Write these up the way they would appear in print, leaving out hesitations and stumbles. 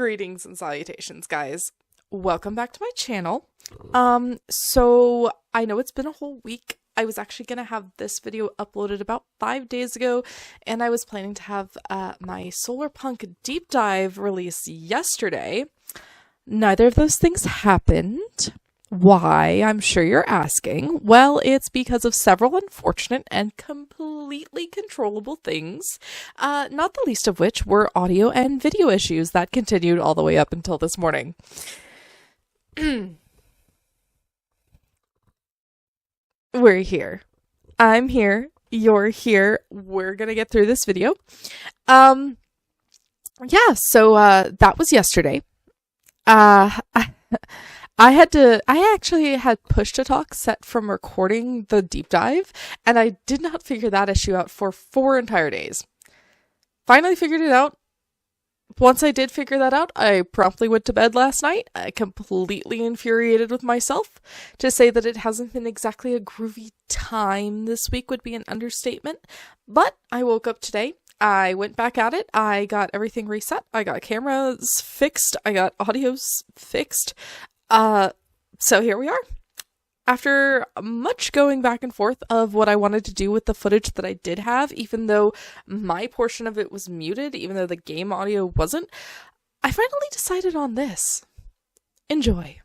Greetings and salutations, guys. Welcome back to my channel. So I know it's been a whole week. I was actually going to have this video uploaded about 5 days ago, and I was planning to have my Solar Punk deep dive release yesterday. Neither of those things happened. Why, I'm sure you're asking. Well, it's because of several unfortunate and completely controllable things, not the least of which were audio and video issues that continued all the way up until this morning. We're here. I'm here. You're here. We're gonna get through this video. Yeah, so that was yesterday. I actually had push to talk set from recording the deep dive, and I did not figure that issue out for 4 entire days. Finally figured it out. Once I did figure that out, I promptly went to bed last night, completely infuriated with myself. To say that it hasn't been exactly a groovy time this week would be an understatement, but I woke up today. I went back at it. I got everything reset. I got cameras fixed. I got audios fixed. So here we are. After much going back and forth of what I wanted to do with the footage that I did have, even though my portion of it was muted, even though the game audio wasn't, I finally decided on this. Enjoy.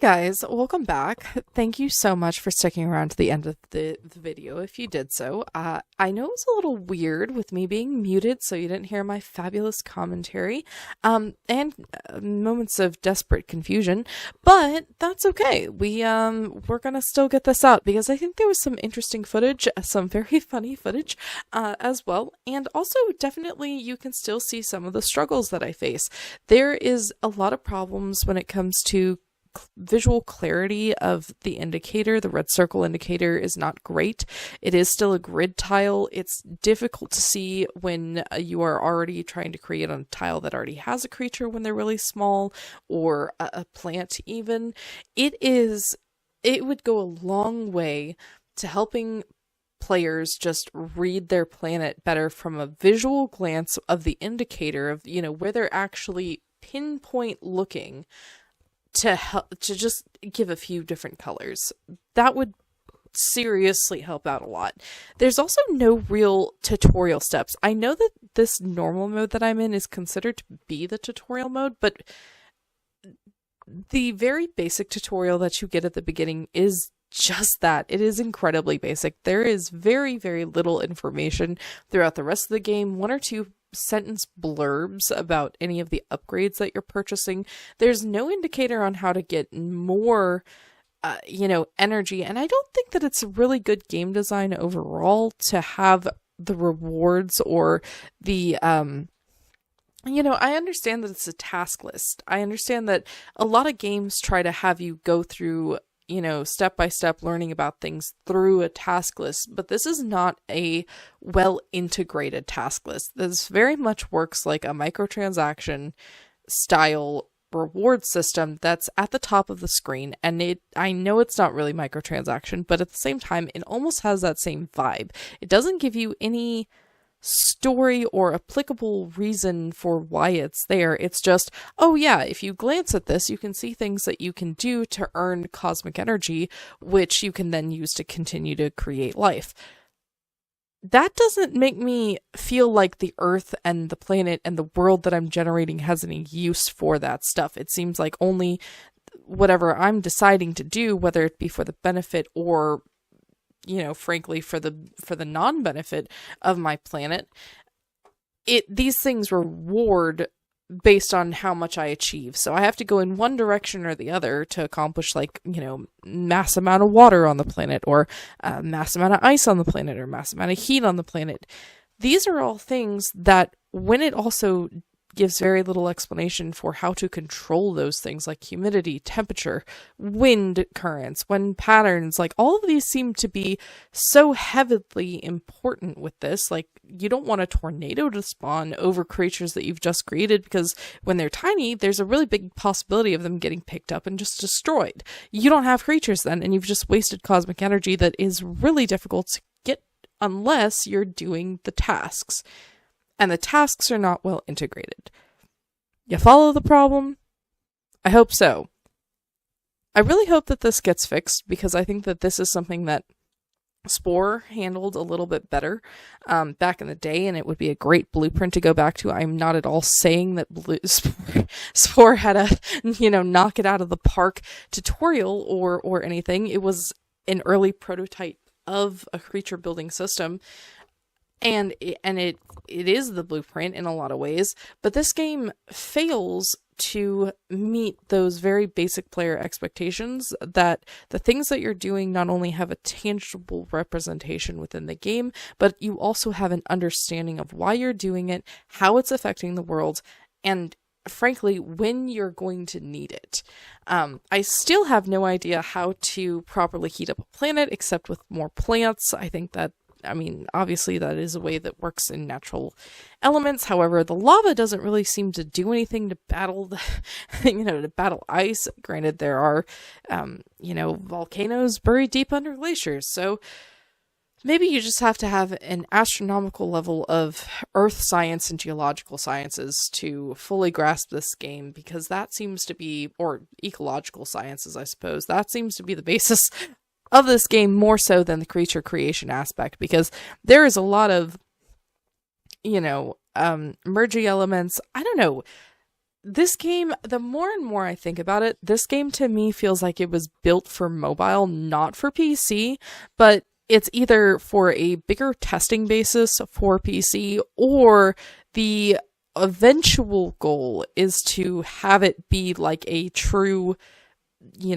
Guys, welcome back. Thank you so much for sticking around to the end of the video if you did so. I know it was a little weird with me being muted, so you didn't hear my fabulous commentary and moments of desperate confusion, but that's okay. We're gonna still get this out because I think there was some interesting footage, some very funny footage as well, and also definitely you can still see some of the struggles that I face. There is a lot of problems when it comes to visual clarity of the indicator. The red circle indicator is not great. It is still a grid tile. It's difficult to see when you are already trying to create a tile that already has a creature when they're really small, or a plant even. It would go a long way to helping players just read their planet better from a visual glance of the indicator of, where they're actually pinpoint looking, to help, to just give a few different colors. That would seriously help out a lot. There's also no real tutorial steps. I know that this normal mode that I'm in is considered to be the tutorial mode, but the very basic tutorial that you get at the beginning is just that. It is incredibly basic. There is very, very little information throughout the rest of the game. One or two sentence blurbs about any of the upgrades that you're purchasing. There's no indicator on how to get more energy, and I don't think that it's really good game design overall to have the rewards or the I understand that it's a task list. I understand that a lot of games try to have you go through step by step learning about things through a task list, but this is not a well integrated task list. This very much works like a microtransaction style reward system that's at the top of the screen, and I know it's not really microtransaction, but at the same time it almost has that same vibe. It doesn't give you any story or applicable reason for why it's there. It's just, oh yeah, if you glance at this, you can see things that you can do to earn cosmic energy, which you can then use to continue to create life. That doesn't make me feel like the Earth and the planet and the world that I'm generating has any use for that stuff. It seems like only whatever I'm deciding to do, whether it be for the benefit or frankly for the non-benefit of my planet, these things reward based on how much I achieve. So I have to go in one direction or the other to accomplish mass amount of water on the planet, or mass amount of ice on the planet, or mass amount of heat on the planet. These are all things that, when it also gives very little explanation for how to control those things like humidity, temperature, wind currents, wind patterns, all of these seem to be so heavily important with this. You don't want a tornado to spawn over creatures that you've just created, because when they're tiny, there's a really big possibility of them getting picked up and just destroyed. You don't have creatures then, and you've just wasted cosmic energy that is really difficult to get unless you're doing the tasks. And the tasks are not well integrated. You follow the problem? I hope so. I really hope that this gets fixed, because I think that this is something that Spore handled a little bit better back in the day, and it would be a great blueprint to go back to. I'm not at all saying that Spore had a, knock it out of the park tutorial or anything. It was an early prototype of a creature building system. And it is the blueprint in a lot of ways, but this game fails to meet those very basic player expectations, that the things that you're doing not only have a tangible representation within the game, but you also have an understanding of why you're doing it, how it's affecting the world, and frankly, when you're going to need it. I still have no idea how to properly heat up a planet except with more plants. I think that, obviously that is a way that works in natural elements. However, the lava doesn't really seem to do anything to battle to battle ice. Granted, there are, volcanoes buried deep under glaciers. So maybe you just have to have an astronomical level of earth science and geological sciences to fully grasp this game, because that seems to be, or ecological sciences, I suppose, that seems to be the basis of this game more so than the creature creation aspect, because there is a lot of, merging elements. I don't know. this game, the more and more I think about it, this game to me feels like it was built for mobile, not for PC, but it's either for a bigger testing basis for PC, or the eventual goal is to have it be like a true,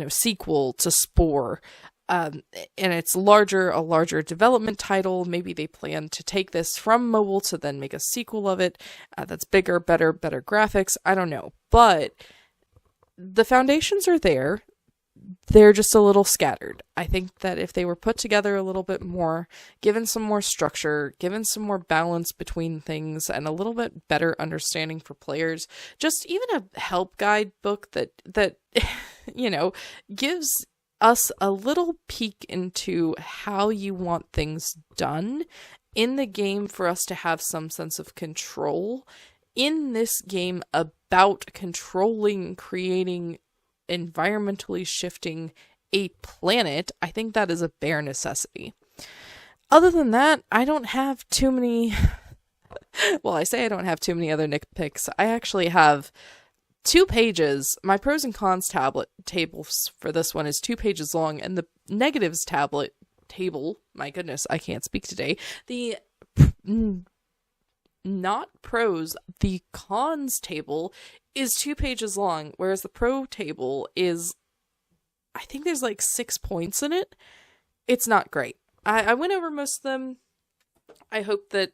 sequel to Spore. And it's a larger development title. Maybe they plan to take this from mobile to then make a sequel of it that's bigger, better graphics. I don't know. But the foundations are there. They're just a little scattered. I think that if they were put together a little bit more, given some more structure, given some more balance between things, and a little bit better understanding for players, just even a help guide book that gives us a little peek into how you want things done in the game, for us to have some sense of control in this game about controlling, creating, environmentally shifting a planet. I think that is a bare necessity. Other than that, I don't have too many well, I say I don't have too many other nitpicks. I actually have 2 pages. My pros and cons tables for this one is 2 pages long, and the negatives table, my goodness, I can't speak today. The not pros, the cons table is 2 pages long, whereas the pro table is, I think there's like 6 points in it. It's not great. I went over most of them. I hope that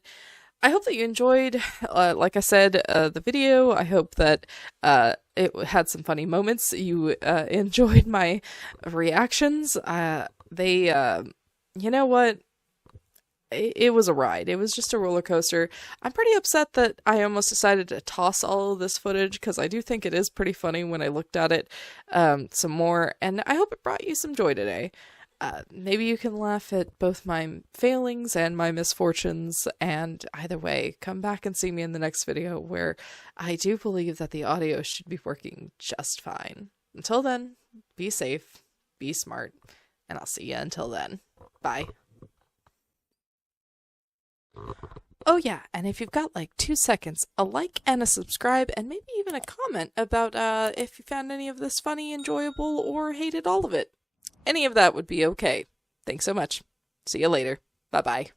you enjoyed, like I said, the video. I hope that it had some funny moments. You enjoyed my reactions. You know what? It was a ride. It was just a roller coaster. I'm pretty upset that I almost decided to toss all of this footage, because I do think it is pretty funny when I looked at it some more, and I hope it brought you some joy today. Maybe you can laugh at both my failings and my misfortunes, and either way, come back and see me in the next video, where I do believe that the audio should be working just fine. Until then, be safe, be smart, and I'll see you until then. Bye. Oh yeah, and if you've got like 2 seconds, a like and a subscribe, and maybe even a comment about if you found any of this funny, enjoyable, or hated all of it. Any of that would be okay. Thanks so much. See you later. Bye-bye.